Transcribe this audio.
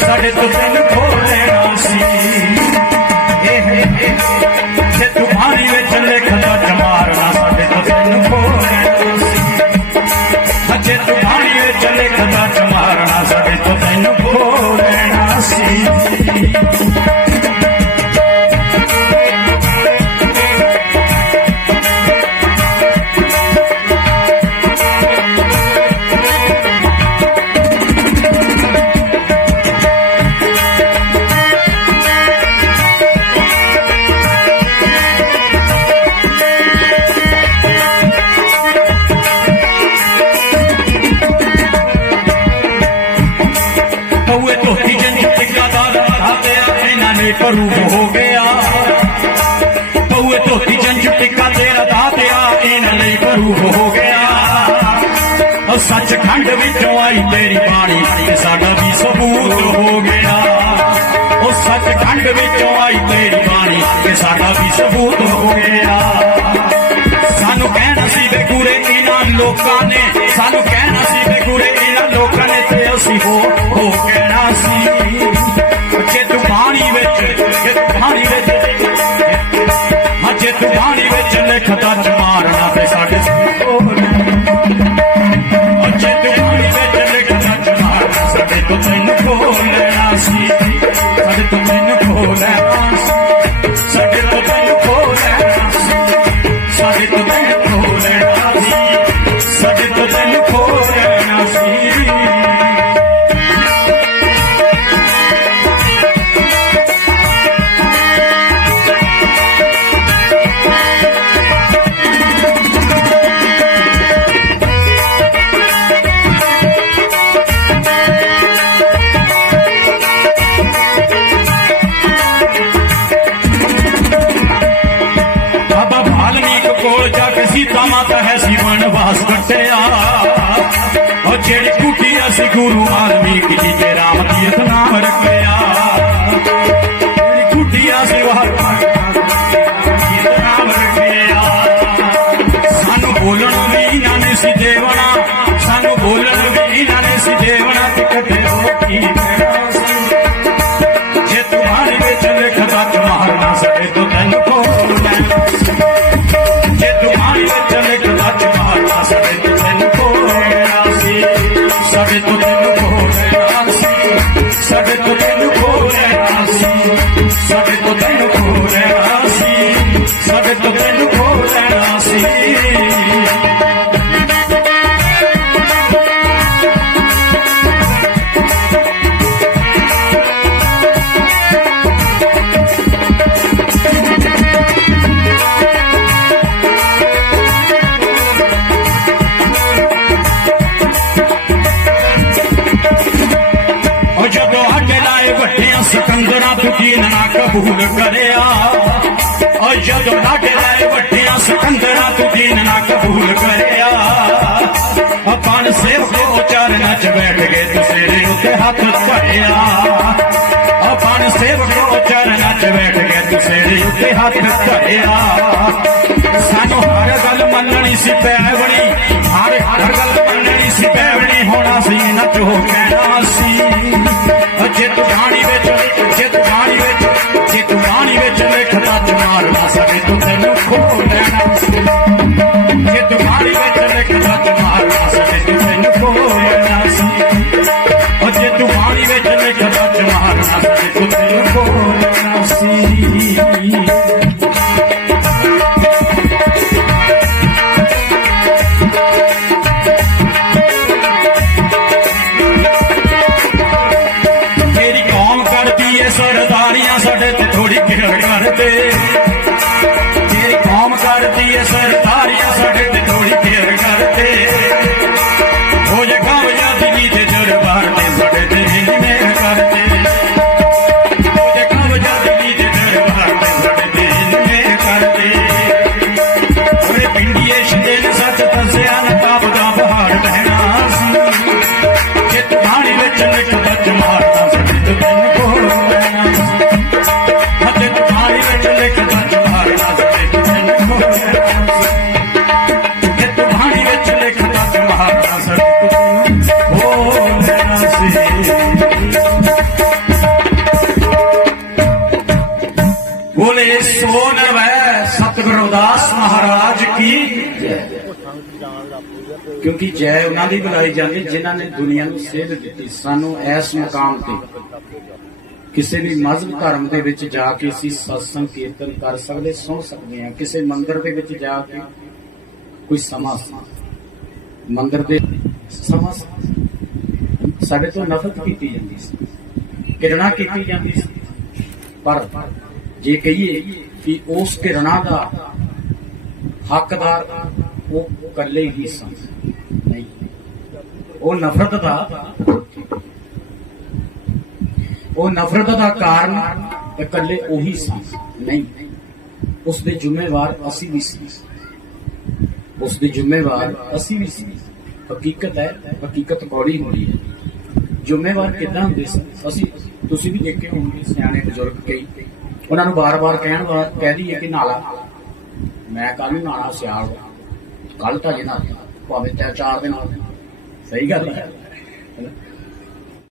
ਸਾਡੇ ਤੋਂ ਤੈਨੂੰ ਖੋ ਲੈਣਾ ਸੀ। ਇਹ ਜੇ ਤੂੰ ਪਾਣੀ ਵਿੱਚ ਲਿਖਦਾ ਜਮਾਰਨਾ ਸਾਡੇ ਤੋਂ ਤੈਨੂੰ ਖੋ ਲੈਣਾ ਸੀ। ਅਜੇ ਤੂੰ ਪਾਣੀ ਵਿੱਚ ਲਿਖਦਾ ਜਮਾਰਨਾ ਤੇ ਪਰੂਬ ਹੋ ਗਿਆ। ਤਉਏ ਧੋਤੀ ਜੰਜ ਟਿਕਾ ਤੇਰਾ ਦਾਤਿਆ ਇਹਨਾਂ ਲਈ ਪਰੂਬ ਹੋ ਗਿਆ। ਸੱਚ ਖੰਡ ਵਿੱਚੋਂ ਆਈ ਤੇਰੀ ਬਾਣੀ, ਤੇ ਸਾਡਾ ਵੀ ਸਬੂਤ ਹੋ ਗਿਆ। ਉਹ ਸੱਚ ਖੰਡ ਵਿੱਚੋਂ ਆਈ ਤੇਰੀ ਬਾਣੀ, ਤੇ ਸਾਡਾ ਵੀ ਸਬੂਤ ਹੋ ਗਿਆ। ਸਾਨੂੰ ਕਹਿਣਾ ਸੀ ਬੇਕੂਰੇ ਇਹਨਾਂ ਲੋਕਾਂ ਨੇ, ਸਾਨੂੰ ਕਹਿਣਾ खता ਸੀਤਾ ਮਾਤਾ ਹੈ ਸਿਵਨ ਵਾਸ ਕੱਟਿਆ। ਉਹ ਜਿਹੜੀ ਕੁਟੀ ਅਸੀਂ ਗੁਰੂ ਆਦਮੀ ਕੀ I'm so ਕਬੂਲ ਕਰਿਆ। ਓ ਜਦੋਂ ਲੱਗ ਲੈ ਵੱਟਿਆ ਸਿਕੰਦਰਾ ਤੂੰ ਦੀਨ ਨਾ ਕਬੂਲ ਕਰਿਆ। ਆਪਨ ਸੇਵਕੋ ਚਰਨਾਂ 'ਚ ਬੈਠ ਗਏ ਤੂੰ ਸਿਰੇ ਉੱਤੇ ਹੱਥ ਧਰਿਆ। ਆਪਨ ਸੇਵਕੋ ਚਰਨਾਂ 'ਚ ਬੈਠ ਗਏ ਤੂੰ ਉੱਤੇ ਹੱਥ ਧਰਿਆ। ਸਾਨੂੰ ਹਰ ਗੱਲ ਮੰਨਣੀ ਸੀ ਪੈਵਣੀ। ਹਰ ਹਰ ਗੱਲ ਮੰਨਣੀ ਸੀ ਪੈਵਣੀ। ਹੋਣਾ ਸੀ ਨਾ ਜੋ ਕਹਿਣਾ ਸੀ। Baby ਬੋਲੇ ਸੋ ਨਰਵੈ ਸਤਿਗੁਰੂ ਮਹਾਰਾਜ ਕੀ? ਕਿਉਂਕਿ ਜੈ ਉਹਨਾਂ ਦੀ ਬੁਲਾਈ ਜਾਂਦੀ ਜਿਨ੍ਹਾਂ ਨੇ ਦੁਨੀਆ ਨੂੰ ਸੇਧ ਦਿੱਤੀ। ਸਾਨੂੰ ਐਸ ਮਕਾਮ ਤੇ ਕਿਸੇ ਵੀ ਮਜ਼ਹਬ ਧਰਮ ਦੇ ਵਿੱਚ ਜਾ ਕੇ ਅਸੀਂ ਸਤਸੰਗ ਕੀਰਤਨ ਕਰ ਸਕਦੇ, ਸੁਣ ਸਕਦੇ ਹਾਂ। ਕਿਸੇ ਮੰਦਿਰ ਦੇ ਵਿੱਚ ਜਾ ਕੇ ਕੋਈ ਸਮਾਂ ਮੰਦਿਰ ਦੇ ਸਮਾਂ ਸਾਡੇ ਤੋਂ ਨਫ਼ਰਤ ਕੀਤੀ ਜਾਂਦੀ ਸੀ। ਕਿਰਣਾ ਕੀਤੀ ਜਾਂਦੀ ਸੀ। ਪਰ ਜੇ ਕਹੀਏ ਕਿ ਉਸ ਕਿਰਣਾ ਦਾ ਹੱਕਦਾਰ ਉਹ ਇਕੱਲੇ ਹੀ ਸਨ। ਨਹੀਂ। ਉਹ ਨਫ਼ਰਤ ਦਾ ਉਹ ਨਫ਼ਰਤ ਦਾ ਕਾਰਨ ਇਕੱਲੇ ਉਹੀ ਸਨ ਨਹੀਂ ਉਸ ਦੇ ਜ਼ਿੰਮੇਵਾਰ ਅਸੀਂ ਵੀ ਸੀ। ਉਸ ਦੇ ਜ਼ਿੰਮੇਵਾਰ ਅਸੀਂ ਵੀ ਸੀ। ਹਕੀਕਤ ਹੈ, ਹਕੀਕਤ ਕੌੜੀ ਹੁੰਦੀ ਹੈ। ਜ਼ਿੰਮੇਵਾਰ ਕਿੱਦਾਂ ਹੁੰਦੇ ਸੀ? ਅਸੀਂ, ਤੁਸੀਂ ਵੀ ਦੇਖੇ ਹੋਣਗੇ ਸਿਆਣੇ ਬਜ਼ੁਰਗ ਕਈ। ਉਹਨਾਂ ਨੂੰ ਬਾਰ-ਬਾਰ ਕਹਿਣ ਵਾਲਾ, ਕਹਿ ਦਈਏ ਕਿ ਨਾਲਾ। ਮੈਂ ਕੱਲ ਨੂੰ ਨਾਲਾ ਸਿਆਲ ਕੱਲ ਤਾਂ ਜੇ ਨਾ ਭਾਵੇਂ ਤੇ ਚਾਰ ਦਿਨ ਸਹੀ ਗੱਲ ਹੈ।